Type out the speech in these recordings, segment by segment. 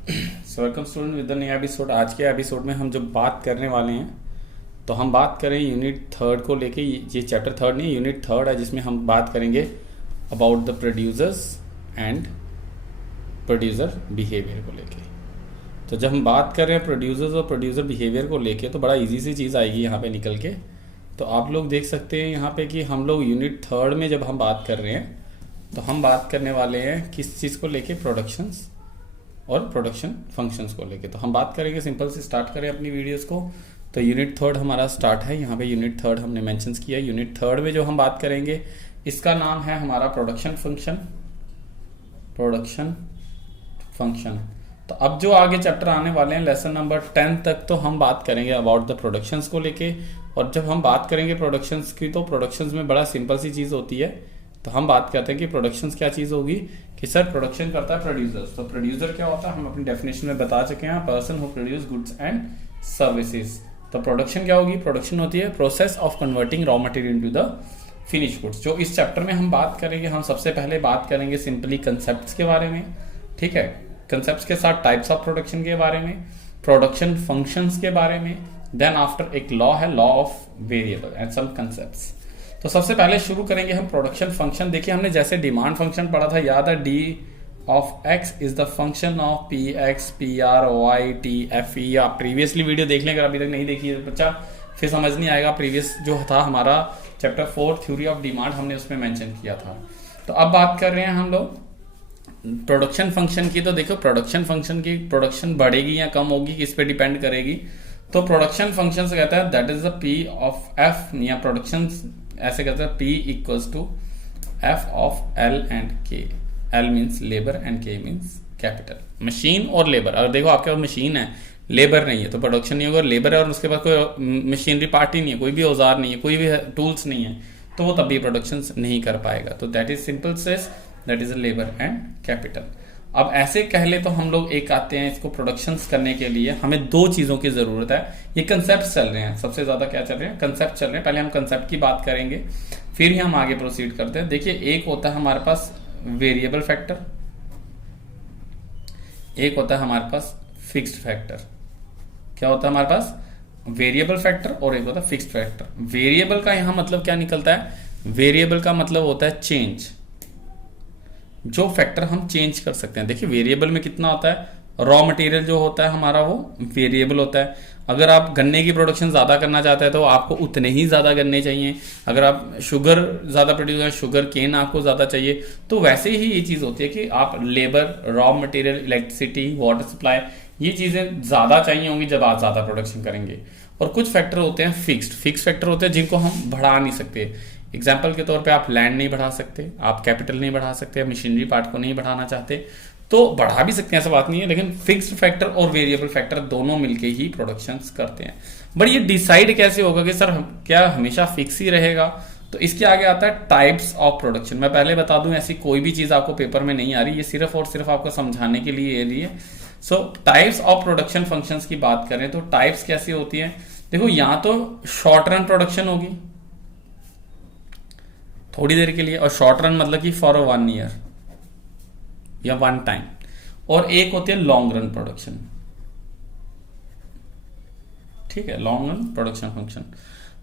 Welcome student with the नया episode. आज के एपिसोड में हम जो बात करने वाले हैं तो हम बात करें यूनिट थर्ड को लेके। ये चैप्टर थर्ड नहीं, यूनिट थर्ड है, जिसमें हम बात करेंगे about the producers and producer behaviour को लेके। तो जब हम बात कर रहे हैं प्रोड्यूसर्स और प्रोड्यूसर बिहेवियर को लेके तो बड़ा इजी सी चीज़ आएगी यहाँ पे निकल के। तो आप लोग देख सकते हैं यहाँ पे कि हम लोग यूनिट थर्ड में जब हम बात कर रहे हैं तो हम बात करने वाले हैं किस चीज़ को लेके, प्रोडक्शंस और प्रोडक्शन फंक्शंस को लेके। तो हम बात करेंगे, सिंपल से स्टार्ट करें अपनी वीडियोस को। तो यूनिट थर्ड हमारा स्टार्ट है। यहाँ पे यूनिट थर्ड हमने मेंशंस किया। यूनिट थर्ड में जो हम बात करेंगे इसका नाम है हमारा प्रोडक्शन फंक्शन। Production function. तो अब जो आगे चैप्टर आने वाले हैं लेसन नंबर 10 तक तो हम बात करेंगे अबाउट द प्रोडक्शंस को लेके। और जब हम बात करेंगे प्रोडक्शंस की तो प्रोडक्शंस में बड़ा सिंपल सी चीज़ होती है। तो हम बात करते हैं कि प्रोडक्शंस क्या चीज़ होगी, कि सर प्रोडक्शन करता है प्रोड्यूसर्स। तो प्रोड्यूसर क्या होता है हम अपनी डेफिनेशन में बता चुके हैं, person who produce goods and services. तो प्रोडक्शन क्या होगी, प्रोडक्शन होती है process of converting raw material into the finish goods. जो इस चैप्टर में हम बात करेंगे, हम सबसे पहले बात करेंगे सिंपली कंसेप्ट के बारे में, ठीक है। कंसेप्ट के साथ टाइप्स ऑफ प्रोडक्शन के बारे में, प्रोडक्शन फंक्शंस के बारे में, देन आफ्टर एक लॉ है, law of variable and some concepts. तो सबसे पहले शुरू करेंगे हम प्रोडक्शन फंक्शन। देखिए हमने जैसे डिमांड फंक्शन पढ़ा था, याद है, D of X is the function of P X P R Y T F E. आप प्रीवियसली वीडियो देख लें, अगर अभी तक नहीं देखी है बच्चा, फिर समझ नहीं आएगा। प्रीवियस जो था हमारा चैप्टर 4 थ्योरी ऑफ डिमांड, हमने उसमें मेंशन किया था। तो अब बात कर रहे हैं हम लोग प्रोडक्शन फंक्शन की। तो देखो प्रोडक्शन फंक्शन की प्रोडक्शन बढ़ेगी या कम होगी किस पे डिपेंड करेगी। तो प्रोडक्शन फंक्शन से कहता है that is the P of F, या प्रोडक्शन ऐसे कहते हैं P equals to F of L and K. L means labour and K means capital. Machine और लेबर, अगर देखो आपके पास मशीन है, लेबर नहीं है तो प्रोडक्शन नहीं होगा। लेबर है और उसके पास कोई मशीनरी पार्ट ही नहीं है, कोई भी औजार नहीं है, कोई भी टूल्स नहीं है, तो वो तब भी प्रोडक्शन नहीं कर पाएगा। तो that is simple says that is labour and capital. अब ऐसे कह ले तो हम लोग एक आते हैं, इसको प्रोडक्शंस करने के लिए हमें दो चीजों की जरूरत है। ये कंसेप्ट चल रहे हैं, सबसे ज्यादा क्या चल रहे हैं, कंसेप्ट चल रहे हैं। पहले हम कंसेप्ट की बात करेंगे, फिर ही हम आगे प्रोसीड करते हैं। देखिए एक होता है हमारे पास वेरिएबल फैक्टर, एक होता है हमारे पास फिक्स्ड फैक्टर। क्या होता है हमारे पास, वेरिएबल फैक्टर, और एक होता है फिक्स्ड फैक्टर। वेरिएबल का यहां मतलब क्या निकलता है, वेरिएबल का मतलब होता है चेंज, जो फैक्टर हम चेंज कर सकते हैं। देखिए वेरिएबल में कितना होता है, रॉ मटेरियल जो होता है हमारा वो वेरिएबल होता है। अगर आप गन्ने की प्रोडक्शन ज्यादा करना चाहते हैं तो आपको उतने ही ज्यादा गन्ने चाहिए। अगर आप शुगर ज्यादा प्रोड्यूस करें, शुगर केन आपको ज्यादा चाहिए। तो वैसे ही ये चीज होती है कि आप labour, raw material, electricity, water supply, ये चीजें ज्यादा चाहिए होंगी जब आप ज्यादा प्रोडक्शन करेंगे। और कुछ फैक्टर होते हैं फिक्स्ड, फिक्स फैक्टर होते हैं जिनको हम बढ़ा नहीं सकते। एग्जाम्पल के तौर पे आप लैंड नहीं बढ़ा सकते, आप कैपिटल नहीं बढ़ा सकते, मशीनरी पार्ट को नहीं बढ़ाना चाहते, तो बढ़ा भी सकते हैं, ऐसा बात नहीं है। लेकिन फिक्स्ड फैक्टर और वेरिएबल फैक्टर दोनों मिलके ही प्रोडक्शंस करते हैं। बट ये डिसाइड कैसे होगा कि सर क्या हमेशा फिक्स ही रहेगा। तो इसके आगे आता है टाइप्स ऑफ प्रोडक्शन। मैं पहले बता दूं, ऐसी कोई भी चीज आपको पेपर में नहीं आ रही, ये सिर्फ और सिर्फ आपको समझाने के लिए ये लिए। सो टाइप्स ऑफ प्रोडक्शन फंक्शंस की बात करें तो टाइप्स कैसी होती है, देखो यहाँ तो शॉर्ट रन प्रोडक्शन होगी थोड़ी देर के लिए, और शॉर्ट रन मतलब कि फॉर 1 ईयर या 1 टाइम, और एक होती है लॉन्ग रन प्रोडक्शन, ठीक है, लॉन्ग रन प्रोडक्शन फंक्शन।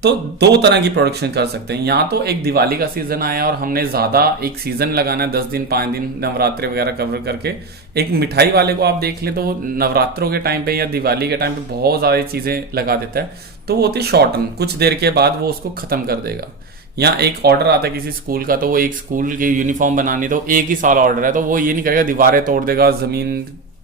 तो दो तरह की प्रोडक्शन कर सकते हैं। यहाँ तो एक दिवाली का सीजन आया और हमने ज्यादा एक सीजन लगाना है, 10 दिन 5 दिन नवरात्रि वगैरह कवर करके। एक मिठाई वाले को आप देख ले तो वो नवरात्रों के टाइम पे या दिवाली के टाइम पे बहुत सारी चीजें लगा देता है, तो वो होती है शॉर्ट रन, कुछ देर के बाद वो उसको खत्म कर देगा। यहाँ एक ऑर्डर आता है किसी स्कूल का, तो वो एक स्कूल की यूनिफॉर्म बनानी, तो एक ही साल ऑर्डर है, तो वो ये नहीं करेगा दीवारें तोड़ देगा, जमीन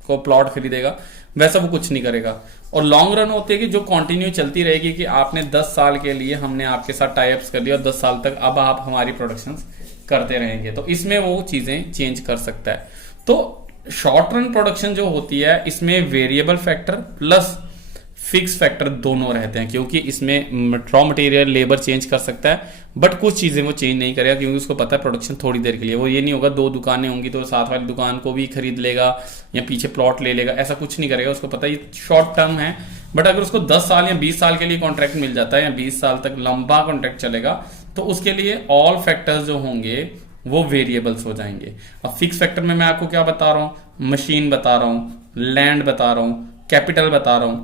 को प्लॉट खरीदेगा, वैसा वो कुछ नहीं करेगा। और लॉन्ग रन होती है कि जो कंटिन्यू चलती रहेगी, कि आपने 10 साल के लिए हमने आपके साथ टाई अप्स कर लिया और 10 साल तक अब आप हमारी प्रोडक्शन करते रहेंगे, तो इसमें वो चीजें चेंज कर सकता है। तो शॉर्ट रन प्रोडक्शन जो होती है इसमें variable factor plus fix factor दोनों रहते हैं, क्योंकि इसमें रॉ मटेरियल, लेबर चेंज कर सकता है, बट कुछ चीजें वो चेंज नहीं करेगा, क्योंकि उसको पता है प्रोडक्शन थोड़ी देर के लिए। वो ये नहीं होगा 2 दुकानें होंगी तो साथ वाली दुकान को भी खरीद लेगा या पीछे प्लॉट ले लेगा, ऐसा कुछ नहीं करेगा। उसको पता है ये शॉर्ट टर्म है। बट अगर उसको 10 साल या 20 साल के लिए कॉन्ट्रैक्ट मिल जाता है, या 20 साल तक लंबा कॉन्ट्रैक्ट चलेगा, तो उसके लिए ऑल फैक्टर्स जो होंगे वो वेरिएबल्स हो जाएंगे। अब फिक्स फैक्टर में मैं आपको क्या बता रहा हूँ, मशीन बता रहा हूँ, लैंड बता रहा हूं, कैपिटल बता रहा हूं,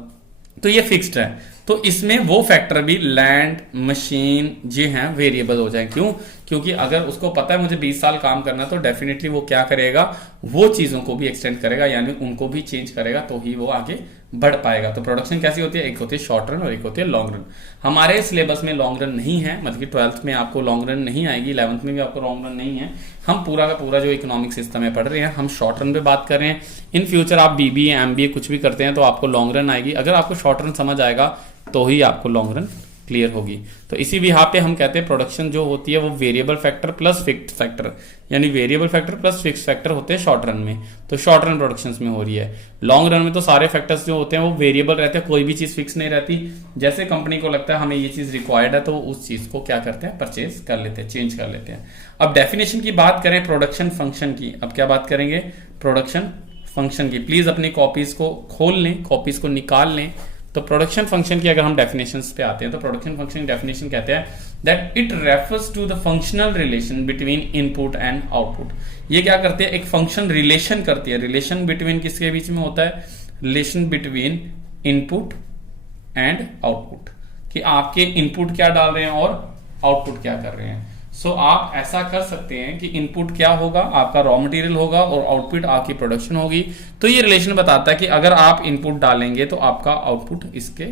तो ये फिक्स्ड है। तो इसमें वो फैक्टर भी लैंड, मशीन जो हैं वेरिएबल हो जाए। क्यों? क्योंकि अगर उसको पता है मुझे 20 साल काम करना, तो डेफिनेटली वो क्या करेगा, वो चीजों को भी एक्सटेंड करेगा, यानी उनको भी चेंज करेगा, तो ही वो आगे बढ़ पाएगा। तो प्रोडक्शन कैसी होती है, एक होती है शॉर्ट रन और एक होती है लॉन्ग रन। हमारे सिलेबस में लॉन्ग रन नहीं है, मतलब कि 12th में आपको लॉन्ग रन नहीं आएगी, 11th में भी आपको लॉन्ग रन नहीं है। हम पूरा का पूरा जो इकोनॉमिक सिस्टम है पढ़ रहे हैं, हम शॉर्ट रन पे बात कर रहे हैं। इन फ्यूचर आप बीबीए, एमबीए कुछ भी करते हैं तो आपको लॉन्ग रन आएगी। अगर आपको शॉर्ट रन समझ आएगा तो ही आपको लॉन्ग रन क्लियर होगी। तो इसी भी यहाँ पे हम कहते हैं प्रोडक्शन जो होती है वो variable factor plus fixed factor, यानी variable factor plus fixed factor होते हैं शॉर्ट रन में। तो शॉर्ट रन प्रोडक्शन में हो रही है। लॉन्ग रन में तो सारे फैक्टर्स जो होते हैं वो वेरिएबल रहते हैं, कोई भी चीज फिक्स नहीं रहती। जैसे कंपनी को लगता है हमें ये चीज रिक्वायर्ड है तो उस चीज को क्या करते हैं, परचेज कर लेते हैं, चेंज कर लेते हैं। अब डेफिनेशन की बात करें प्रोडक्शन फंक्शन की, अब क्या बात करेंगे, प्रोडक्शन फंक्शन की। प्लीज अपनी कॉपीज को खोल लें, कॉपीज को निकाल लें। तो प्रोडक्शन फंक्शन की अगर हम डेफिनेशंस पे आते हैं तो प्रोडक्शन फंक्शन की डेफिनेशन कहते हैं that it refers to the functional relation between input and output. ये क्या करती है, एक फंक्शन रिलेशन करती है। रिलेशन बिटवीन किसके बीच में होता है, relation between input and output, कि आपके इनपुट क्या डाल रहे हैं और आउटपुट क्या कर रहे हैं। सो आप ऐसा कर सकते हैं कि इनपुट क्या होगा, आपका रॉ मटेरियल होगा, और आउटपुट आपकी प्रोडक्शन होगी। तो ये रिलेशन बताता है कि अगर आप इनपुट डालेंगे तो आपका आउटपुट इसके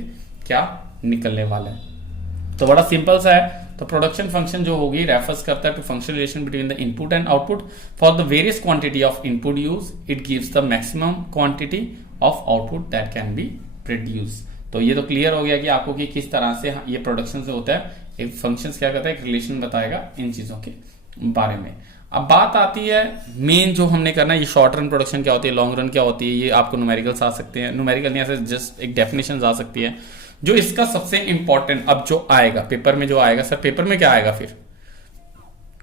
क्या निकलने वाला है। तो बड़ा सिंपल सा है। तो प्रोडक्शन फंक्शन जो होगी रेफर्स करता है to functional relation between the input and output for the various quantity of input use, it gives the maximum quantity of output that can be produce. तो ये तो क्लियर हो गया कि आपको कि किस तरह से ये प्रोडक्शन से होता है। एक फंक्शंस क्या करता है, एक रिलेशन बताएगा इन चीजों के बारे में। अब बात आती है मेन जो हमने करना है, ये शॉर्ट रन प्रोडक्शन क्या होती है, लॉन्ग रन क्या होती है। ये आपको न्यूमेरिकल्स आ सकते हैं, न्यूमेरिकल नहीं ऐसे जस्ट एक डेफिनेशन आ सकती है। जो इसका सबसे इंपॉर्टेंट अब जो आएगा पेपर में, जो आएगा, सर पेपर में क्या आएगा, फिर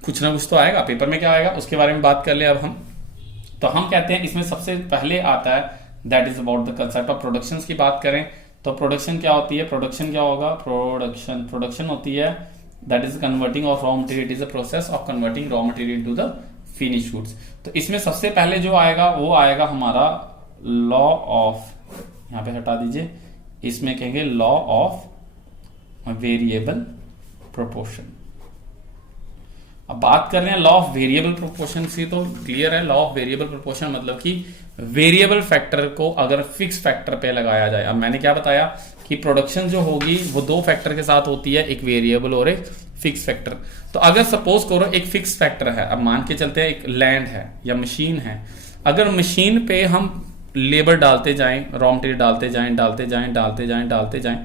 कुछ ना कुछ तो आएगा पेपर में, क्या आएगा उसके बारे में बात कर ले अब हम। तो हम कहते हैं इसमें सबसे पहले आता है that is about the concept of production की बात करें तो प्रोडक्शन क्या होती है, प्रोडक्शन क्या होगा, प्रोडक्शन होती है that is converting of raw material, it is a process of converting raw material into the finish goods. तो इसमें सबसे पहले जो आएगा वो आएगा हमारा लॉ ऑफ, यहां पे हटा दीजिए, इसमें कहेंगे लॉ ऑफ वेरिएबल प्रोपोर्शन। अब बात कर रहे हैं लॉ ऑफ वेरिएबल प्रोपोर्शन की, तो क्लियर है लॉ ऑफ वेरिएबल प्रोपोर्शन मतलब कि वेरिएबल फैक्टर को अगर फिक्स फैक्टर पे लगाया जाए। अब मैंने क्या बताया कि प्रोडक्शन जो होगी वो दो फैक्टर के साथ होती है, एक वेरिएबल और एक फिक्स फैक्टर। तो अगर सपोज करो एक फिक्स फैक्टर है, अब मान के चलते हैं एक लैंड है या मशीन है, अगर मशीन पे हम लेबर डालते जाएं, रॉ मटेरियल डालते जाएं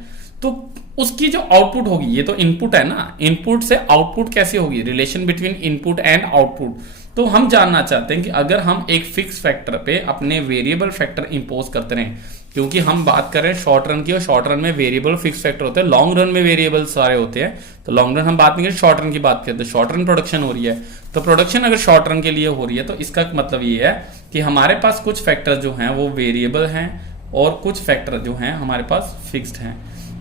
तो उसकी जो आउटपुट होगी, ये तो इनपुट है ना, इनपुट से आउटपुट कैसे होगी, relation between input and output. तो हम जानना चाहते हैं कि अगर हम एक फिक्स फैक्टर पे अपने वेरिएबल फैक्टर इंपोज करते रहें, क्योंकि हम बात करें शॉर्ट रन की और शॉर्ट रन में वेरिएबल फिक्स फैक्टर होते हैं, लॉन्ग रन में वेरिएबल सारे होते हैं। तो लॉन्ग रन हम बात नहीं करते, शॉर्ट रन की बात करते हैं। शॉर्ट रन प्रोडक्शन हो रही है, तो प्रोडक्शन अगर शॉर्ट रन के लिए हो रही है तो इसका मतलब ये है कि हमारे पास कुछ फैक्टर जो हैं वो वेरिएबल हैं और कुछ फैक्टर जो हैं हमारे पास फिक्स्ड हैं।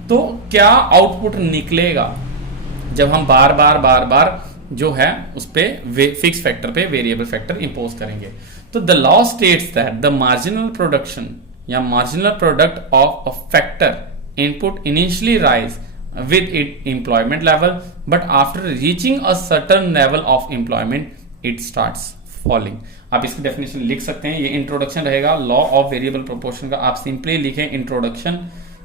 तो क्या आउटपुट निकलेगा जब हम बार बार जो है उस पे फिक्स फैक्टर पे वेरिएबल फैक्टर इंपोज करेंगे। तो the law states that the marginal production या marginal product of a factor input initially rise with its employment level, but after reaching a certain level of employment it starts falling। आप इसकी definition लिख सकते हैं, ये introduction रहेगा law of variable proportion का। आप सिंपली लिखें इंट्रोडक्शन।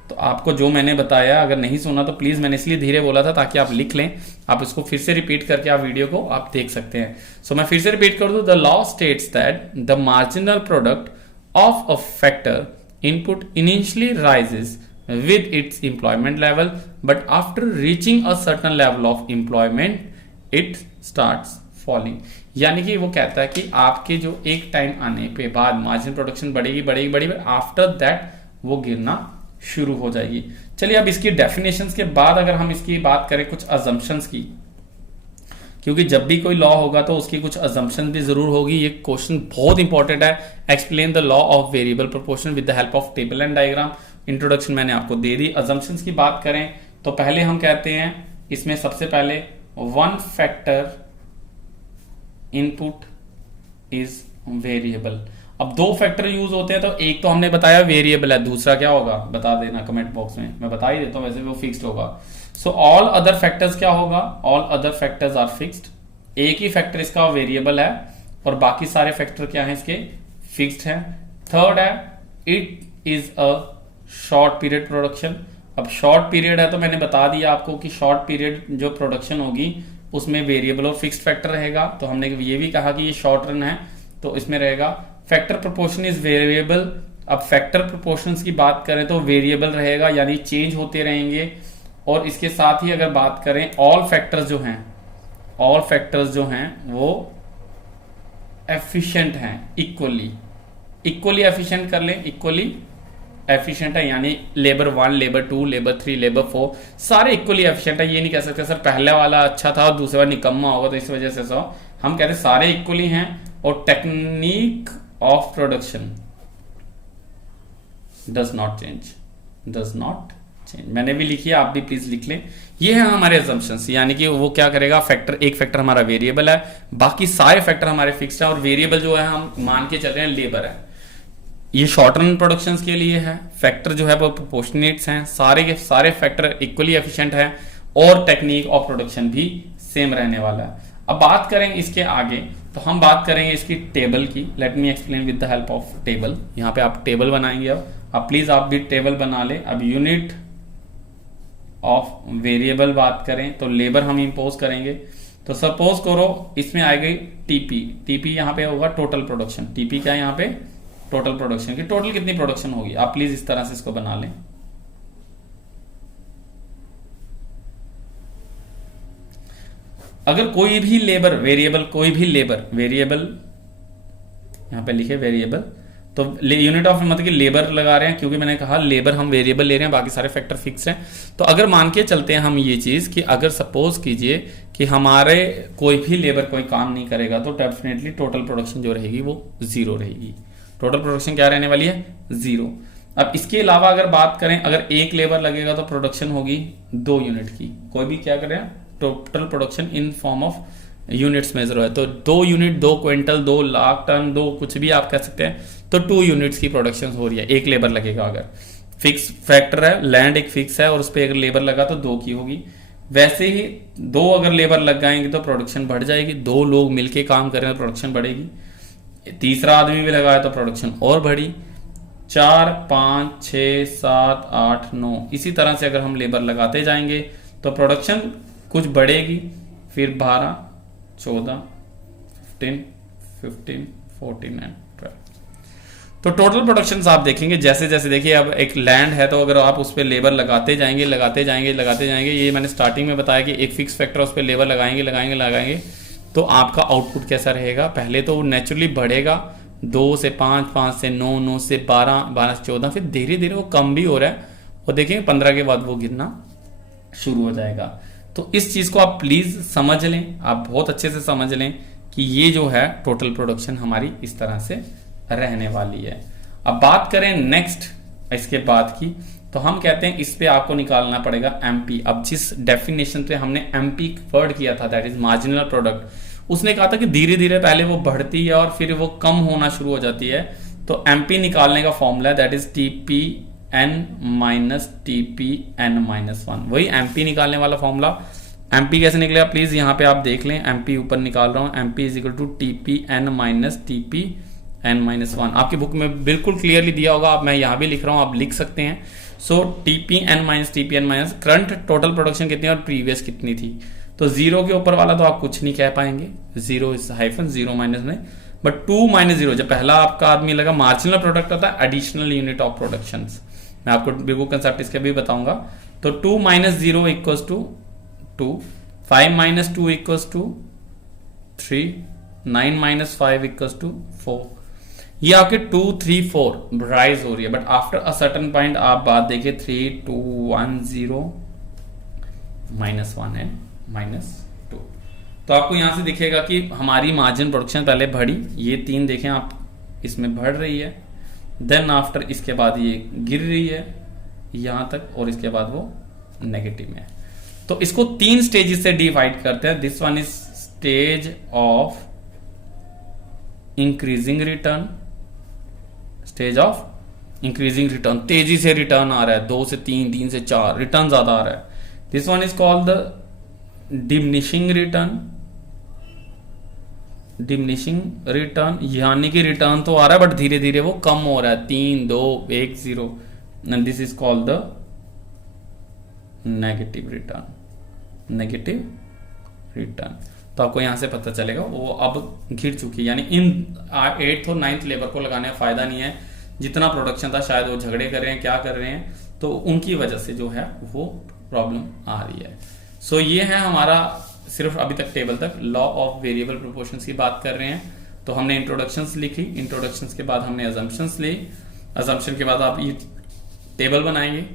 तो आपको जो मैंने बताया अगर नहीं सुना तो प्लीज, मैंने इसलिए धीरे बोला था ताकि आप लिख लें, आप इसको फिर से रिपीट करके आप वीडियो को आप देख सकते हैं। सो मैं फिर से रिपीट कर दूं, the law states that the marginal product of a factor input initially rises with its employment level, but after reaching a certain level of employment it starts falling। यानी कि वो कहता है कि आपके जो एक टाइम आने पे बाद मार्जिन प्रोडक्शन बढ़ेगी, आफ्टर दैट वो गिरना शुरू हो जाएगी। चलिए अब इसकी डेफिनेशंस के बाद अगर हम इसकी बात करें कुछ अजम्पशंस की, क्योंकि जब भी कोई लॉ होगा तो उसकी कुछ अजम्पशन भी जरूर होगी। ये क्वेश्चन बहुत इंपॉर्टेंट है। Explain the law of variable proportion with the help of table and diagram. Introduction मैंने आपको दे दी। अजम्पशंस की बात करें तो पहले हम कहते हैं इसमें सबसे पहले one factor input is variable. अब दो फैक्टर यूज होते हैं, तो एक तो हमने बताया वेरिएबल है, दूसरा क्या होगा बता देना कमेंट बॉक्स में, मैं बता ही देता हूं, वैसे वो फिक्स्ड होगा। सो ऑल अदर फैक्टर्स क्या होगा, all other factors are fixed. एक ही फैक्टर इसका वेरिएबल है और बाकी सारे फैक्टर क्या है इसके फिक्स्ड है। थर्ड है it is a short period production. अब शॉर्ट पीरियड है तो मैंने बता दिया आपको कि शॉर्ट पीरियड जो प्रोडक्शन होगी उसमें वेरिएबल और फिक्स्ड फैक्टर रहेगा। तो हमने ये भी कहा कि ये शॉर्ट रन है तो इसमें रहेगा फैक्टर प्रोपोर्शन इज वेरिएबल। अब फैक्टर प्रोपोर्शंस की बात करें तो वेरिएबल रहेगा, यानी चेंज होते रहेंगे। और इसके साथ ही अगर बात करें ऑल फैक्टर्स जो हैं वो एफिशिएंट हैं, इक्वली एफिशिएंट कर लें, इक्वली एफिशिएंट है, यानी लेबर 1, लेबर 2, लेबर 3, लेबर 4 सारे इक्वली एफिशिएंट है। ये नहीं कह सकते सर पहले वाला अच्छा था और दूसरा निकम्मा होगा तो इस वजह से सो हम कहते हैं सारे इक्वली हैं। और technique of production does not change, मैंने भी लिखी है, आप भी प्लीज लिख लें। ये है हमारे assumptions, यानी कि वो क्या करेगा, एक फैक्टर हमारा वेरिएबल है, बाकी सारे फैक्टर हमारे फिक्स्ड है, और वेरिएबल जो है हम मान के चल रहे हैं लेबर है। ये शॉर्ट रन प्रोडक्शंस के लिए है। फैक्टर जो है वो प्रोपोर्शनेट्स हैं, सारे के सारे फैक्टर इक्वली एफिशिएंट हैं, और टेक्निक ऑफ प्रोडक्शन भी सेम रहने वाला है। अब बात करें इसके आगे, तो हम बात करेंगे इसकी टेबल की। Let me explain with the help of table. यहाँ पे आप टेबल बनाएंगे, अब प्लीज आप भी टेबल बना ले। अब यूनिट ऑफ वेरिएबल बात करें तो लेबर हम इंपोज करेंगे। तो सपोज करो इसमें आएगी टीपी यहाँ पे होगा टोटल प्रोडक्शन। टीपी क्या है यहाँ पे, टोटल प्रोडक्शन की टोटल कितनी प्रोडक्शन होगी, आप प्लीज इस तरह से इसको बना लें। अगर कोई भी लेबर वेरिएबल यहां पे लिखे वेरिएबल, तो यूनिट ऑफ मतलब कि लेबर लगा रहे हैं, क्योंकि मैंने कहा लेबर हम वेरिएबल ले रहे हैं, बाकी सारे फैक्टर फिक्स हैं। तो अगर मान के चलते हैं हम ये चीज कि अगर सपोज कीजिए कि हमारे कोई भी लेबर कोई काम नहीं करेगा, तो डेफिनेटली टोटल प्रोडक्शन जो रहेगी वो 0 रहेगी। टोटल प्रोडक्शन क्या रहने वाली है, 0। अब इसके अलावा अगर बात करें, अगर एक लेबर लगेगा तो प्रोडक्शन होगी 2 यूनिट की। कोई भी क्या कर रहे हैं, total production in form of units measure है, तो 2 यूनिट, 2 क्विंटल, 2 लाख टन, 2 कुछ भी आप कह सकते हैं, तो 2 यूनिट्स की प्रोडक्शन हो रही है, एक लेबर लगेगा। अगर फिक्स फैक्टर है, लैंड एक फिक्स है और उस पर अगर लेबर लगा तो 2 की होगी। वैसे ही 2 अगर लेबर लग जाएंगे तो प्रोडक्शन बढ़ जाएगी, 2 लोग मिलके काम करें तो प्रोडक्शन बढ़ेगी, तीसरा आदमी भी लगाया तो प्रोडक्शन और बढ़ी, 4, 5, 6, 7, 8, 9 इसी तरह से अगर हम लेबर लगाते जाएंगे तो प्रोडक्शन कुछ बढ़ेगी, फिर 12, 14, 15, 14 एंड 12। तो टोटल प्रोडक्शन आप देखेंगे जैसे जैसे, देखिए अब एक लैंड है तो अगर आप उस पर लेबर लगाते जाएंगे, ये मैंने स्टार्टिंग में बताया कि एक फिक्स फैक्टर उस पर लेबर लगाएंगे तो आपका आउटपुट कैसा रहेगा। पहले तो वो नेचुरली बढ़ेगा, 2 से 5, 5 से 9, 9 से 12, 12 से 14, फिर धीरे धीरे वो कम भी हो रहा है और देखेंगे 15 के बाद वो गिरना शुरू हो जाएगा। तो इस चीज को आप प्लीज समझ लें, आप बहुत अच्छे से समझ लें कि ये जो है टोटल प्रोडक्शन हमारी इस तरह से रहने वाली है। अब बात करें नेक्स्ट इसके बाद की, तो हम कहते हैं इस पे आपको निकालना पड़ेगा एमपी। अब जिस डेफिनेशन पे हमने एमपी वर्ड किया था, दैट इज मार्जिनल प्रोडक्ट, उसने कहा था कि धीरे धीरे पहले वो बढ़ती है और फिर वो कम होना शुरू हो जाती है। तो एमपी निकालने का फॉर्मूला है that is TP N minus TP N minus 1, वही एमपी निकालने वाला फॉर्मूला। एमपी कैसे निकलेगा प्लीज यहाँ पे आप देख लें, एमपी ऊपर निकाल रहा हूं, MP is equal to TP N minus TP N minus 1। आपकी बुक में बिल्कुल क्लियरली दिया होगा, अब मैं यहाँ भी लिख रहा हूँ, आप लिख सकते हैं। So TP N minus current total production कितनी और प्रीवियस कितनी थी। तो 0 के ऊपर वाला तो आप कुछ नहीं कह पाएंगे, 0 इज हाइफन 0 माइनस में, बट 2 माइनस 0 जब पहला आपका आदमी लगा, मार्जिनल प्रोडक्ट होता है एडिशनल यूनिट ऑफ प्रोडक्शन। मैं आपको बिल्कुल कंसेप्ट इसके भी बताऊंगा। तो 2 minus 0 equals to 2, 5 minus 2 equals to 3, 9 minus 5 equals to 4। ये आपके 2, 3, 4 राइज हो रही है, but after a certain point आप बात देखिए 3, 2, 1, 0 -1 एंड -2। तो आपको यहां से दिखेगा कि हमारी मार्जिन प्रोडक्शन पहले बढ़ी, ये 3 देखें आप, इसमें बढ़ रही है, देन आफ्टर इसके बाद ये गिर रही है यहां तक, और इसके बाद वो नेगेटिव में है। तो इसको 3 स्टेजेस से डिवाइड करते हैं। This one is stage of increasing return, stage of increasing return, तेजी से रिटर्न आ रहा है, 2 से 3, 3 से 4 रिटर्न ज्यादा आ रहा है. This one is called the diminishing return. Diminishing return यानी कि रिटर्न तो आ रहा है बट धीरे धीरे वो कम हो रहा है, 3, 2, 1, 0. And this is called the negative return. Negative return. तो आपको यहां से पता चलेगा वो अब घिर चुकी है, यानी इन 8th और 9th लेबर को लगाने का फायदा नहीं है. जितना प्रोडक्शन था शायद वो झगड़े कर रहे हैं, क्या कर रहे हैं, तो उनकी वजह से जो है वो प्रॉब्लम आ रही है. सो ये है हमारा सिर्फ अभी तक टेबल तक लॉ ऑफ वेरिएबल प्रोपोर्शंस की बात कर रहे हैं. तो हमने इंट्रोडक्शंस लिखी, इंट्रोडक्शंस के बाद हमने अजम्पशंस ली, अजम्पशन के बाद आप ये टेबल बनाएंगे.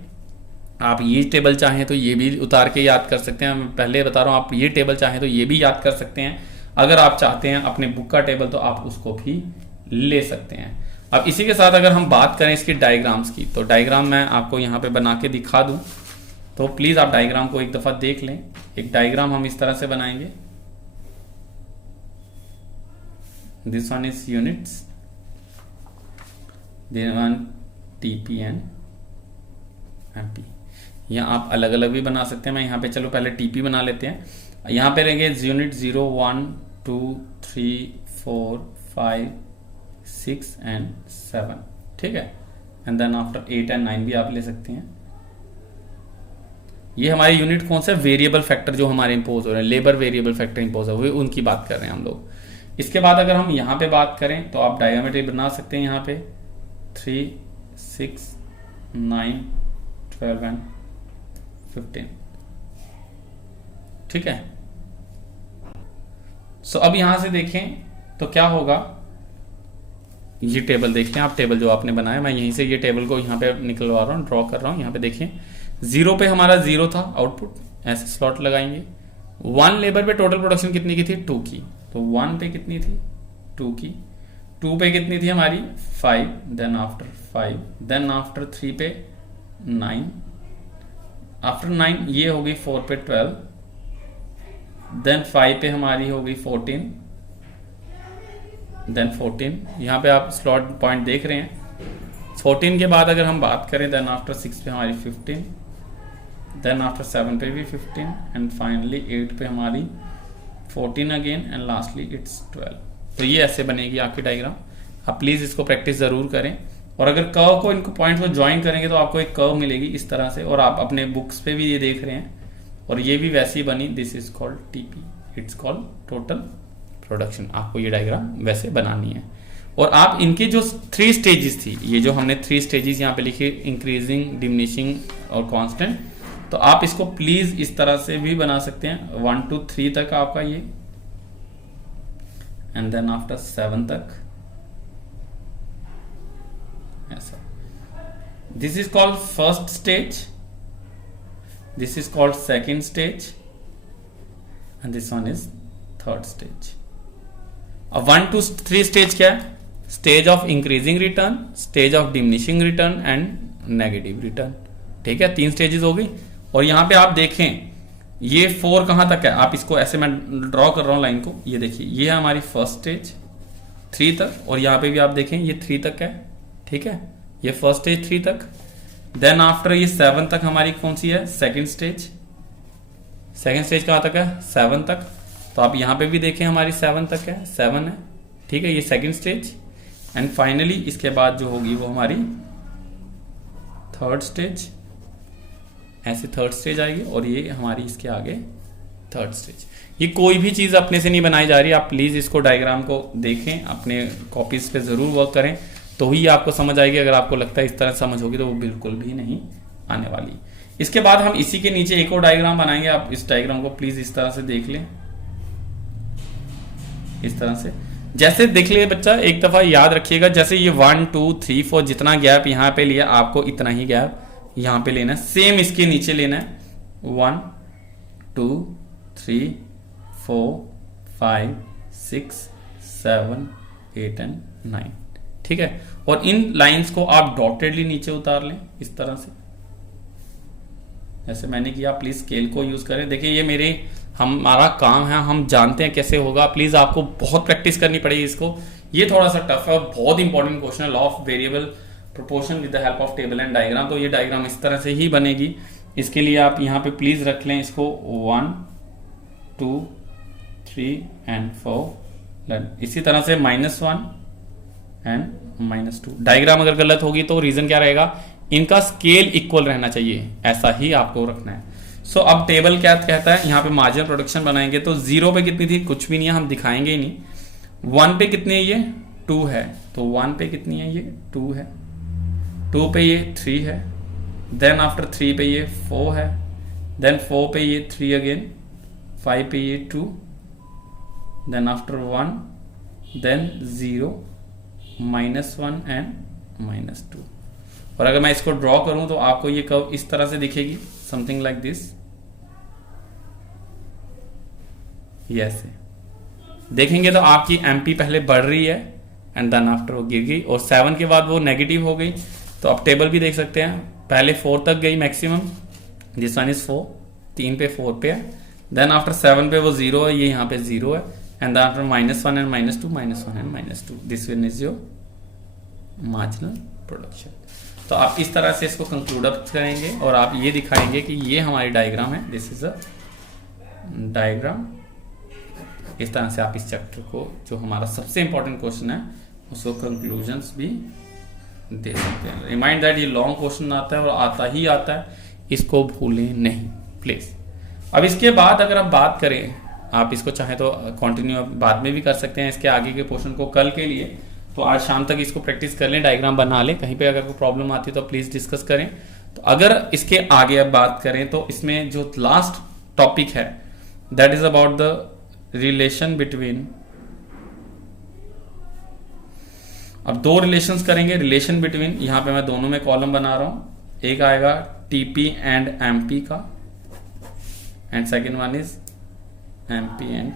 आप ये टेबल चाहें तो ये भी उतार के याद कर सकते हैं. मैं पहले बता रहा हूं, आप ये टेबल चाहें तो ये भी याद कर सकते हैं. अगर आप चाहते हैं अपने बुक का टेबल तो आप उसको भी ले सकते हैं. अब इसी के साथ अगर हम बात करें इसकी डायग्राम्स की, तो डायग्राम मैं आपको यहाँ पे बना के दिखा दूं, तो प्लीज आप डायग्राम को एक दफा देख लें. एक डायग्राम हम इस तरह से बनाएंगे. This one is units, then one TP and MP. यहाँ आप अलग अलग भी बना सकते हैं. मैं यहाँ पे चलो पहले टीपी बना लेते हैं. यहाँ पे रहेंगे यूनिट 0, 1, 2, 3, 4, 5, 6 एंड 7. ठीक है. एंड देन आफ्टर 8 एंड 9 भी आप ले सकते हैं. ये हमारे यूनिट कौन सा वेरिएबल फैक्टर जो हमारे इंपोज हो रहे हैं, लेबर वेरिएबल फैक्टर इंपोज हो रहे हैं, उनकी बात कर रहे हैं हम लोग. इसके बाद अगर हम यहाँ पे बात करें तो आप डायमीटर बना सकते हैं. यहाँ पे 3, 6, 9, 12 एंड 15. ठीक है. सो अब यहां से देखें तो क्या होगा. ये टेबल देखते हैं आप, टेबल जो आपने बनाया, मैं यहीं से ये टेबल को यहाँ पे निकलवा रहा हूँ, ड्रॉ कर रहा हूँ. यहाँ पे देखिए 0 पे हमारा 0 था आउटपुट, ऐसे स्लॉट लगाएंगे. 1 लेबर पे टोटल प्रोडक्शन कितनी की थी, 2 की. तो 1 पे कितनी थी, 2 की. 2 पे कितनी थी हमारी, 5. देन आफ्टर 5, देन आफ्टर 3 पे 9, आफ्टर 9 ये हो गई 4 पे 12, देन 5 पे हमारी हो गई 14, देन 14. यहाँ पे आप स्लॉट पॉइंट देख रहे हैं. 14 के बाद अगर हम बात करें देन आफ्टर 6 पे हमारी 15, देन आफ्टर 7 पे भी 15 एंड फाइनली 8 पे हमारी 14 अगेन एंड लास्टली इट्स 12. तो ये ऐसे बनेगी आपकी डायग्राम. आप प्लीज इसको प्रैक्टिस जरूर करें. और अगर कर्व को, इनको पॉइंट को ज्वाइन करेंगे तो आपको एक कर्व मिलेगी इस तरह से. और आप अपने बुक्स पे भी ये देख रहे हैं और ये भी वैसी बनी. This is called TP, it's called total production. आपको ये डायग्राम वैसे बनानी है. और आप इनके जो 3 स्टेजेस थी, ये जो हमने 3 स्टेजेस यहाँ पे लिखे, इंक्रीजिंग, डिमिनिशिंग और कांस्टेंट, तो आप इसको प्लीज इस तरह से भी बना सकते हैं. 1 to 3 तक आपका ये, एंड देन आफ्टर 7 तक ऐसा. This is called first stage, this is called second stage and this one is third stage. अब 1 to 3 स्टेज क्या है, stage of increasing return, stage of diminishing return and negative return. ठीक है, 3 stages हो गई. और यहां पे आप देखें ये 4 कहां तक है, आप इसको ऐसे मैं ड्रॉ कर रहा हूं लाइन को. ये देखिए ये है हमारी फर्स्ट स्टेज 3 तक, और यहां पे भी आप देखें ये 3 तक है. ठीक है, ये फर्स्ट स्टेज 3 तक. देन आफ्टर ये 7 तक हमारी कौन सी है, सेकेंड स्टेज. सेकेंड स्टेज कहां तक है, 7 तक. तो आप यहां पे भी देखें हमारी 7 तक है, 7 है. ठीक है, ये सेकेंड स्टेज. एंड फाइनली इसके बाद जो होगी वो हमारी थर्ड स्टेज. ऐसे थर्ड स्टेज आएगी और ये हमारी इसके आगे थर्ड स्टेज. ये कोई भी चीज अपने से नहीं बनाई जा रही. आप प्लीज इसको डायग्राम को देखें, अपने कॉपीज पे जरूर वर्क करें, तो ही आपको समझ आएगी. अगर आपको लगता है इस तरह समझ होगी तो वो बिल्कुल भी नहीं आने वाली. इसके बाद हम इसी के नीचे एक और डायग्राम बनाएंगे. आप इस डायग्राम को प्लीज इस तरह से देख लें, इस तरह से. जैसे देख लिए बच्चा, एक दफा याद रखिएगा, जैसे ये 1 2 3 4 जितना गैप यहाँ पे लिया, आपको इतना ही गैप यहाँ पे लेना है. सेम इसके नीचे लेना है. 1 2 3 4 5 6 7 8 एंड 9. ठीक है, और इन लाइंस को आप डॉटेडली नीचे उतार लें इस तरह से, जैसे मैंने किया. प्लीज स्केल को यूज करें. देखिए ये मेरे हमारा काम है, हम जानते हैं कैसे होगा. प्लीज आपको बहुत प्रैक्टिस करनी पड़ेगी इसको. ये थोड़ा सा टफ है, बहुत इंपॉर्टेंट क्वेश्चन है, law of variable proportion with the help of table and diagram. तो ये डायग्राम इस तरह से ही बनेगी। इसके लिए आप यहाँ पे प्लीज रख लें इसको 1 2 3 एंड 4, इसी तरह से -1 एंड -2। डायग्राम अगर गलत होगी तो रीजन क्या रहेगा, इनका स्केल इक्वल रहना चाहिए, ऐसा ही आपको रखना है। सो अब टेबल क्या कहता है, यहाँ पे मार्जिनल प्रोडक्शन बनाएंगे तो 0 पे कितनी थी, कुछ भी नहीं है, हम दिखाएंगे ही नहीं। 1 पे कितनी है, ये 2 है, तो 1 पे कितनी है, ये 2 है। 2 पे ये 3 है, देन आफ्टर 3 पे ये 4 है, देन 4 पे ये 3 अगेन, 5 पे ये 2, देन आफ्टर 1, देन 0, -1 एंड -2। और अगर मैं इसको ड्रॉ करूं तो आपको ये कर्व इस तरह से दिखेगी, समथिंग लाइक दिस, ये ऐसे देखेंगे तो आपकी एमपी पहले बढ़ रही है एंड देन आफ्टर वो गिर गई, और 7 के बाद वो नेगेटिव हो गई। तो आप टेबल भी देख सकते हैं, पहले 4 तक गई मैक्सिमम, दिस वन इज 4, 3 पे 4 पे है, देन आफ्टर 7 पे वो 0 है, ये यहाँ पे 0 है, and then after -1 and -2, -1 and -2, this one is your marginal production. तो आप इस तरह से इसको कंक्लूड अप करेंगे और आप ये दिखाएंगे कि ये हमारी डायग्राम है, दिस इज अ डायग्राम। इस तरह से आप इस चैप्टर को, जो हमारा सबसे इंपॉर्टेंट क्वेश्चन है, उसको कंक्लूजन्स भी दे सकते हैं। रिमाइंड दैट ये लॉन्ग क्वेश्चन आता है और आता ही आता है, इसको भूलें नहीं प्लीज। अब इसके बाद अगर आप बात करें, आप इसको चाहे तो कंटिन्यू बाद में भी कर सकते हैं इसके आगे के पोर्शन को कल के लिए, तो आज शाम तक इसको प्रैक्टिस कर लें, डायग्राम बना लें। कहीं पे अगर कोई प्रॉब्लम आती है तो प्लीज डिस्कस करें। तो अगर इसके आगे अब बात करें तो इसमें जो लास्ट टॉपिक है that is about the relation between, अब 2 रिलेशंस करेंगे, रिलेशन बिटवीन, यहां पे मैं दोनों में कॉलम बना रहा हूं, एक आएगा टीपी एंड एमपी का, and second one is MP and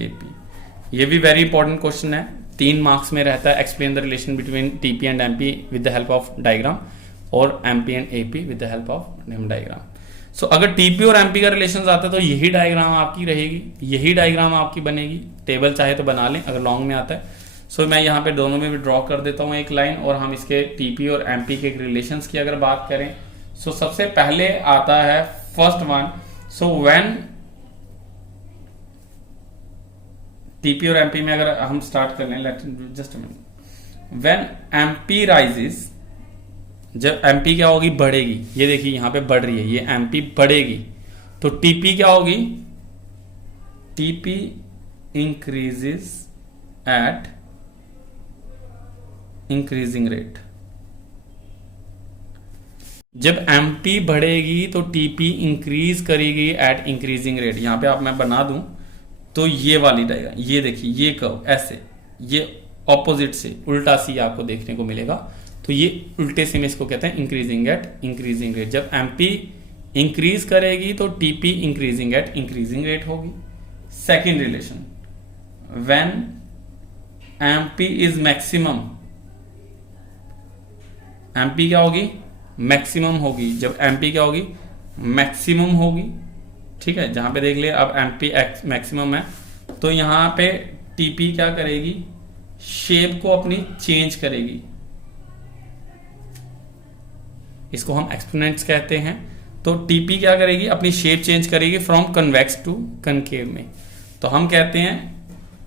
AP. ये भी वेरी इंपॉर्टेंट क्वेश्चन है, 3 मार्क्स में रहता है। Explain the relation between TP and MP with the help of diagram, और MP and AP with the help of diagram. So अगर TP और MP का रिलेशन आता है तो यही डायग्राम आपकी रहेगी, यही डायग्राम आपकी बनेगी। टेबल चाहे तो बना लें अगर लॉन्ग में आता है। सो मैं यहाँ पे दोनों में भी ड्रॉ कर देता हूँ एक लाइन, और हम इसके टीपी और एमपी के रिलेशंस की अगर बात करें, सो सबसे पहले आता है first one. So when TP और एमपी में अगर हम स्टार्ट कर लें, let just a minute, when MP rises, जब एमपी क्या होगी, बढ़ेगी, ये देखिए यहां पे बढ़ रही है, ये एमपी बढ़ेगी, तो टीपी क्या होगी, TP increases eight increasing rate. जब एमपी बढ़ेगी तो टीपी इंक्रीज करेगी एट इंक्रीजिंग रेट। यहां पे आप मैं बना दूं तो ये वाली डायग्राम, ये देखिए ये कर्व ऐसे, ये ऑपोजिट से उल्टा सी आपको देखने को मिलेगा, तो ये उल्टे से में इसको कहते हैं इंक्रीजिंग एट इंक्रीजिंग रेट। जब एमपी इंक्रीज करेगी तो TP increasing at increasing rate होगी। Second relation, when MP is maximum, MP क्या होगी, मैक्सिमम होगी। जब एमपी क्या होगी, मैक्सिमम होगी, ठीक है, जहां पे देख लिया अब एमपी मैक्सिमम है, तो यहां पे टीपी क्या करेगी, शेप को अपनी चेंज करेगी, इसको हम एक्सपोनेंट्स कहते हैं। तो टीपी क्या करेगी, अपनी शेप चेंज करेगी फ्रॉम कन्वेक्स टू कनकेव में। तो हम कहते हैं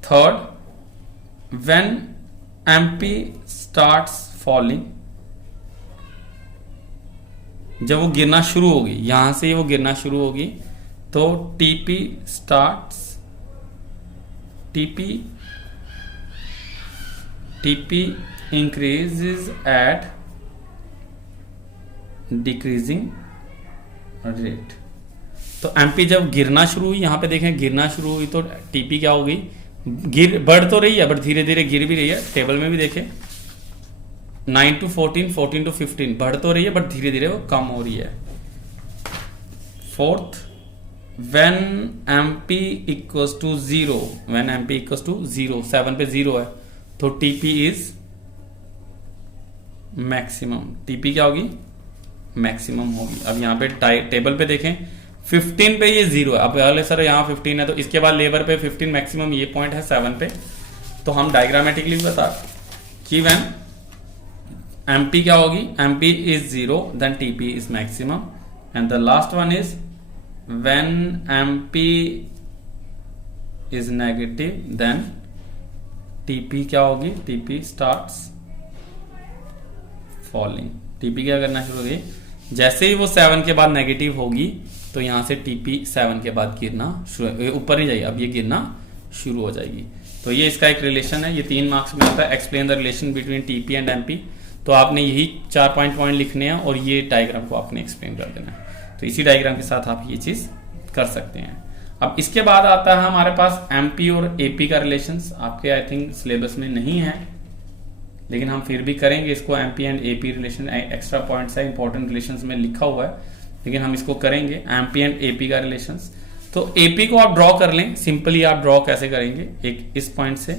third, when MP starts falling, जब वो गिरना शुरू होगी, यहां से वो गिरना शुरू होगी, तो TP starts, TP increases eight decreasing rate. तो एमपी जब गिरना शुरू हुई, यहां पे देखें गिरना शुरू हुई, तो टीपी क्या होगी, बढ़ तो रही है बट धीरे धीरे गिर भी रही है। टेबल में भी देखें 9 to 14, 14 to 15 बढ़ तो रही है बट धीरे धीरे वो कम हो रही है। Fourth, when MP equals to 0, when MP equals to 0, 7 पे 0 है, तो TP is मैक्सिमम। TP क्या होगी, मैक्सिमम होगी। अब यहाँ पे टेबल पे देखें 15 पे ये 0 है, अब पहले सर यहाँ 15 है, तो इसके बाद लेबर पे 15 मैक्सिमम, ये पॉइंट है 7 पे, तो हम डायग्रामेटिकली बता कि व्हेन MP क्या होगी, MP is 0 then TP is maximum, and the last one is when MP is negative then TP क्या होगी, TP स्टार्ट्स फॉलिंग। TP क्या करना शुरू होगी, जैसे ही वो 7 के बाद नेगेटिव होगी तो यहां से TP 7 के बाद गिरना शुरू, ऊपर नहीं जाएगी, अब ये गिरना शुरू हो जाएगी। तो ये इसका एक रिलेशन है, ये 3 मार्क्स में आता है, explain the relation between TP and MP। तो आपने यही 4 पॉइंट लिखने हैं और ये डायग्राम को आपने एक्सप्लेन कर देना है। तो इसी डायग्राम के साथ आप ये चीज कर सकते हैं। अब इसके बाद आता है हमारे पास MP और AP का रिलेशंस। आपके आई थिंक सिलेबस में नहीं है, लेकिन हम फिर भी करेंगे इसको। MP and AP relation extra points है, इंपॉर्टेंट रिलेशंस में लिखा हुआ है, लेकिन हम इसको करेंगे MP एंड AP का रिलेशंस। तो AP को आप ड्रॉ कर लें, सिंपली आप ड्रॉ कैसे करेंगे, एक इस पॉइंट से।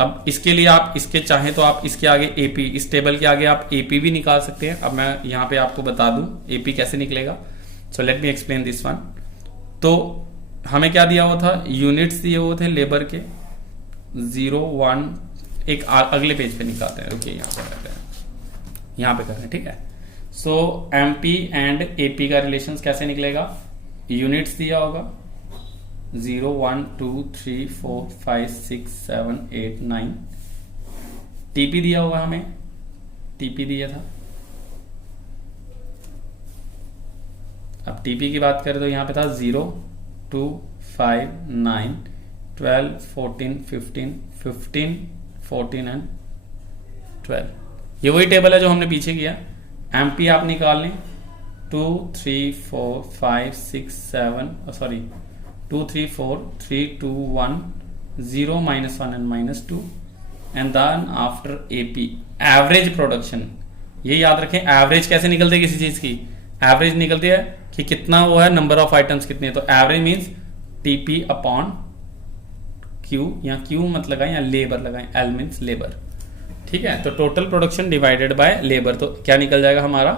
अब इसके लिए आप इसके चाहें तो आप इसके आगे AP, इस टेबल के आगे आप AP भी निकाल सकते हैं। अब मैं यहाँ पे आपको बता दूं AP कैसे निकलेगा। So let me explain this one. तो हमें क्या दिया हुआ था, यूनिट्स दिए हुए थे लेबर के 0 1, एक अगले पेज पे निकालते हैं, रुकिए यहाँ पे करते हैं, यहाँ पे कर रहे हैं, ठीक है। सो MP एंड AP का रिलेशन कैसे निकलेगा, यूनिट्स दिया होगा 0 1 2 3 4 5 6 7 8 9, TP दिया होगा हमें, TP दिया था। अब TP की बात करें तो यहां पे था 0 2 5 9 12 14 15 15 14 एंड 12। ये वही टेबल है जो हमने पीछे किया। MP आप निकाल लें 2 3 4 5 6 7, sorry 2 3 4 3 2 1 0 -1 and -2, and then after AP average production. ये याद रखें, एवरेज कैसे निकलती है किसी चीज की, एवरेज निकलती है कि कितना वो है, नंबर ऑफ आइटम्स कितने हैं। तो average means TP upon Q, या Q मत लगाएं या लेबर लगाएं, L मींस लेबर, ठीक है। तो total production divided by labour, तो क्या निकल जाएगा हमारा,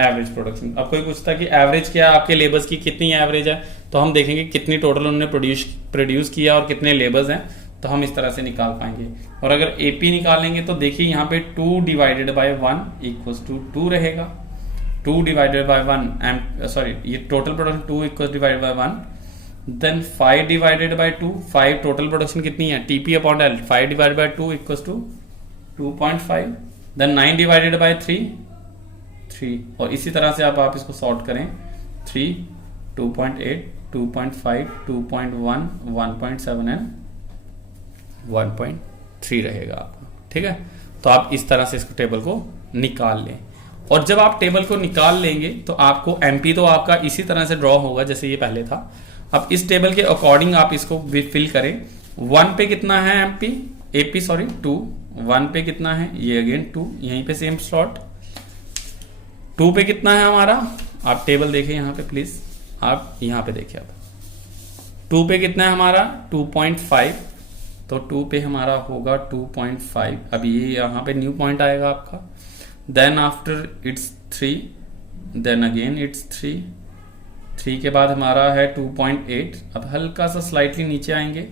एवरेज प्रोडक्शन। अब कोई पूछता है कि एवरेज क्या है आपके लेबर्स की, कितनी एवरेज है, तो हम देखेंगे कितनी टोटल उन्होंने प्रोड्यूस किया और कितने लेबर्स हैं, तो हम इस तरह से निकाल पाएंगे। और अगर AP निकालेंगे तो देखिए यहाँ पे 2 डिवाइडेड बाय 1 इक्वल्स टू 2 रहेगा, 2 डिवाइडेड बाय 1 सॉरी ये total production 2 equals divided by 1, देन 5 डिवाइडेड बाय 2, 5 टोटल प्रोडक्शन कितनी है, TP upon L, 5 divided by 2 equals to 2.5, then 9 divided by 3 3, और इसी तरह से आप इसको सॉर्ट करें 3 2.8 2.5 2.1 1.7 एंड 1.3 रहेगा आपका, ठीक है। तो आप इस तरह से इसको टेबल को निकाल लें। और जब आप टेबल को निकाल लेंगे तो आपको MP तो आपका इसी तरह से ड्रॉ होगा जैसे ये पहले था। अब इस टेबल के अकॉर्डिंग आप इसको फिल करें। 1 पे कितना है AP सॉरी 2, 1 पे कितना है, ये अगेन 2, यहीं पे सेम स्लॉट। 2 पे कितना है हमारा, आप टेबल देखें यहाँ पे प्लीज, आप यहाँ पे देखिए। अब 2 पे कितना है हमारा 2.5, तो 2 पे हमारा होगा 2.5। अब ये यहाँ पे न्यू पॉइंट आएगा आपका। Then after it's 3, then again it's 3, 3 के बाद हमारा है 2.8। अब हल्का सा स्लाइटली नीचे आएंगे,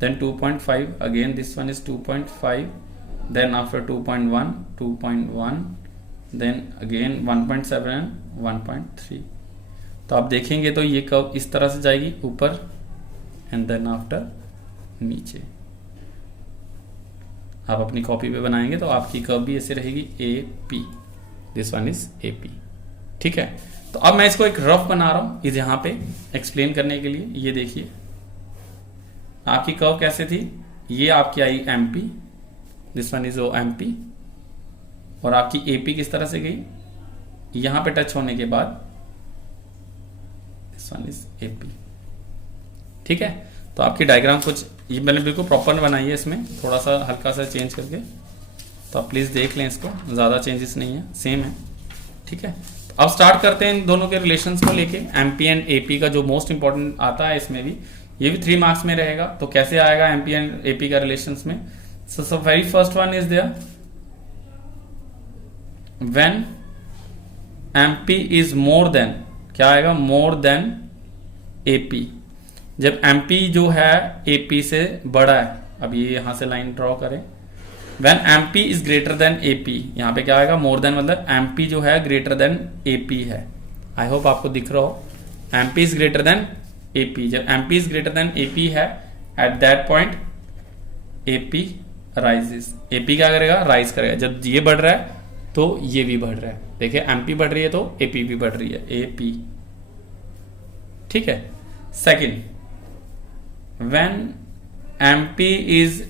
then 2.5, again this one is 2.5, then after 2.1 2.1, then again 1.7 and 1.3। तो आप देखेंगे तो ये कर्व इस तरह से जाएगी ऊपर एंड देन आफ्टर नीचे। आप अपनी कॉपी पे बनाएंगे तो आपकी कर्व भी ऐसे रहेगी AP, this one is AP, ठीक है। तो अब मैं इसको एक रफ बना रहा हूं इस यहाँ पे एक्सप्लेन करने के लिए। ये देखिए आपकी कर्व कैसे थी, ये आपकी आई MP, this one is MP, और आपकी AP किस तरह से गई, यहां पे टच होने के बाद दिस वन इज AP, ठीक है। तो आपकी डायग्राम कुछ ये मैंने बिल्कुल प्रॉपर बनाई है, इसमें थोड़ा सा हल्का सा चेंज करके, तो आप प्लीज देख लें इसको, ज्यादा चेंजेस नहीं है, सेम है, ठीक है। तो अब स्टार्ट करते हैं इन दोनों के रिलेशंस को लेके। MP एंड AP का जो मोस्ट इंपॉर्टेंट आता है इसमें भी, ये भी 3 मार्क्स में रहेगा। तो कैसे आएगा MP एंड AP का रिलेशंस में, so very first one is there when MP is more than, क्या आएगा, मोर देन AP। जब MP जो है AP से बड़ा है, अब ये यहाँ से लाइन ड्रॉ करें। When MP is greater than AP, यहाँ पे क्या आएगा, मोर देन मतलब एमपी जो है ग्रेटर देन एपी है। आई होप आपको दिख रहा हो, MP is greater than AP. जब MP is greater than AP है, at that point AP rises. AP क्या करेगा, राइज करेगा। जब ये बढ़ रहा है तो ये भी बढ़ रहा है। देखिए एमपी बढ़ रही है तो एपी भी बढ़ रही है, एपी। ठीक है। Second, when MP is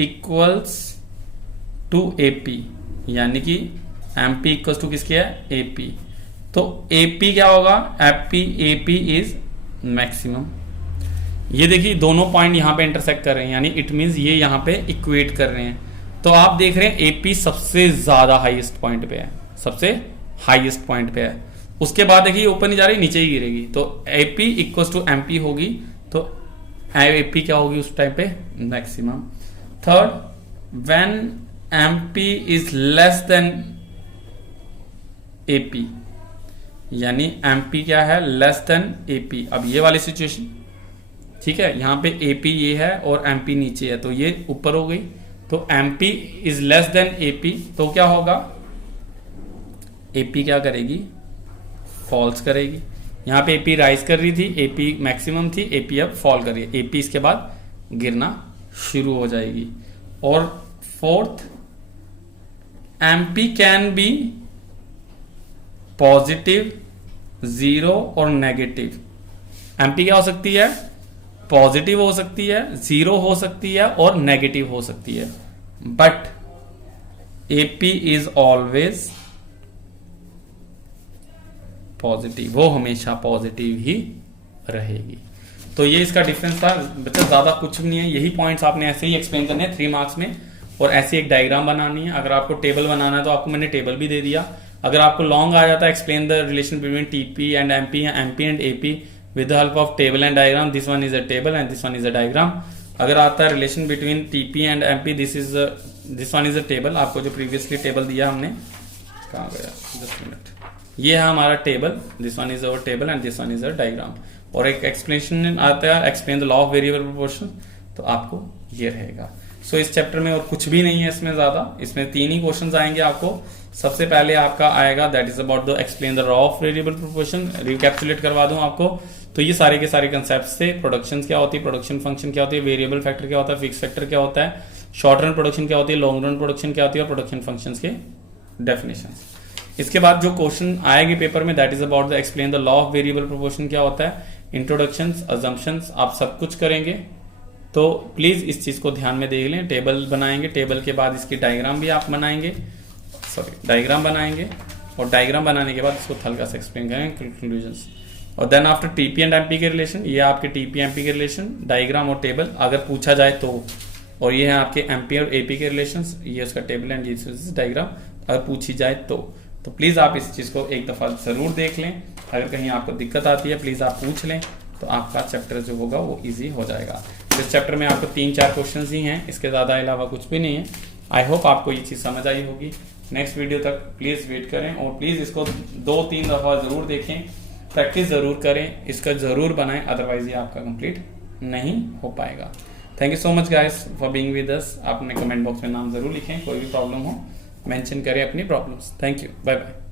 equals to AP, यानी कि एमपी इक्वल्स टू किसके है, एपी। तो एपी क्या होगा, एपी इज मैक्सिमम। ये देखिए दोनों पॉइंट यहां पे इंटरसेक्ट कर रहे हैं, यानी इट मींस ये यहां पे इक्वेट कर रहे हैं। तो आप देख रहे हैं एपी सबसे ज्यादा हाईएस्ट पॉइंट पे है, सबसे हाईएस्ट पॉइंट पे है। उसके बाद देखिए ऊपर नहीं जा रही, नीचे ही गिरेगी। तो एपी इक्वल्स टू एमपी होगी, तो एपी क्या होगी उस टाइम पे, maximum. Third, when MP is less than AP, यानी एमपी क्या है, लेस देन एपी। अब ये वाली सिचुएशन, ठीक है, यहां पे एपी ये है और एमपी नीचे है, तो ये ऊपर हो गई। तो MP is less than AP, तो क्या होगा, एपी क्या करेगी, फॉल्स करेगी। यहां पे एपी राइज कर रही थी, एपी मैक्सिमम थी, एपी अब फॉल कर रही है, एपी इसके बाद गिरना शुरू हो जाएगी। और fourth, MP can be positive, zero और नेगेटिव। एमपी क्या हो सकती है, पॉजिटिव हो सकती है, जीरो हो सकती है और नेगेटिव हो सकती है। But AP is always positive, वो हमेशा पॉजिटिव ही रहेगी। तो ये इसका डिफरेंस था बच्चा, ज्यादा कुछ भी नहीं है। यही पॉइंट्स आपने ऐसे ही एक्सप्लेन करने हैं 3 मार्क्स में, और ऐसी एक डायग्राम बनानी है। अगर आपको टेबल बनाना है तो आपको मैंने टेबल भी दे दिया। अगर आपको लॉन्ग आ जाता है, explain the relation between TP and MP या MP and AP with the help of table and diagram, this one is a table and this one is a diagram. अगर आता है relation between TP and MP, this one is a table. आपको जो previously table दिया हमने, कहाँ गया, just minute, ये है हमारा table, this one is our table and this one is a diagram. और एक एक्सप्लेनेशन आता है, explain the law of variable proportion, तो आपको ये रहेगा। सो इस चैप्टर में और कुछ भी नहीं है इसमें ज्यादा, इसमें 3 ही क्वेश्चंस आएंगे आपको। सबसे पहले आपका आएगा that is about the explain the law of variable proportion, recapitulate करवा दूं आपको। तो ये सारे के सारे कंसेप्ट थे। प्रोडक्शन क्या होती है, प्रोडक्शन फंक्शन क्या होती है, वेरिएबल फैक्टर क्या होता है, फिक्स फैक्टर क्या होता है, शॉर्ट रन प्रोडक्शन क्या होती है, लॉन्ग रन प्रोडक्शन क्या होती है, और प्रोडक्शन फंक्शन के डेफिनेशन। इसके बाद जो क्वेश्चन आएगी पेपर में, that is about the explain the law of variable proportion क्या होता है, इंट्रोडक्शंस, अजम्पशंस, आप सब कुछ करेंगे। तो प्लीज इस चीज को ध्यान में देख लें। टेबल बनाएंगे, टेबल के बाद इसकी डायग्राम भी आप बनाएंगे, डायग्राम बनाएंगे, और डायग्राम बनाने के बाद इसको हल्का से एक्सप्लेन करेंगे, कंक्लूजन्स। और then after TP and MP के रिलेशन, ये आपके टीपी एमपी के रिलेशन, डायग्राम और टेबल अगर पूछा जाए तो। और ये है आपके एमपी और एपी के रिलेशंस, ये उसका टेबल एंड ये डायग्राम अगर पूछी जाए तो प्लीज आप इस चीज को एक दफा जरूर देख लें। अगर कहीं आपको दिक्कत आती है प्लीज आप पूछ लें, तो आपका चैप्टर जो होगा वो इजी हो जाएगा। इस चैप्टर में आपको 3-4 क्वेश्चंस ही हैं, इसके ज्यादा अलावा कुछ भी नहीं है। आई होप आपको ये चीज समझ आई होगी। नेक्स्ट वीडियो तक प्लीज वेट करें, और प्लीज इसको 2-3 दफा जरूर देखें, प्रैक्टिस जरूर करें, इसका जरूर बनाएं, अदरवाइज ये आपका कंप्लीट नहीं हो पाएगा। Thank you so much guys for being with us. आपने कमेंट बॉक्स में नाम जरूर लिखें, कोई भी प्रॉब्लम हो मेंशन करें अपनी problems. Thank you, bye bye.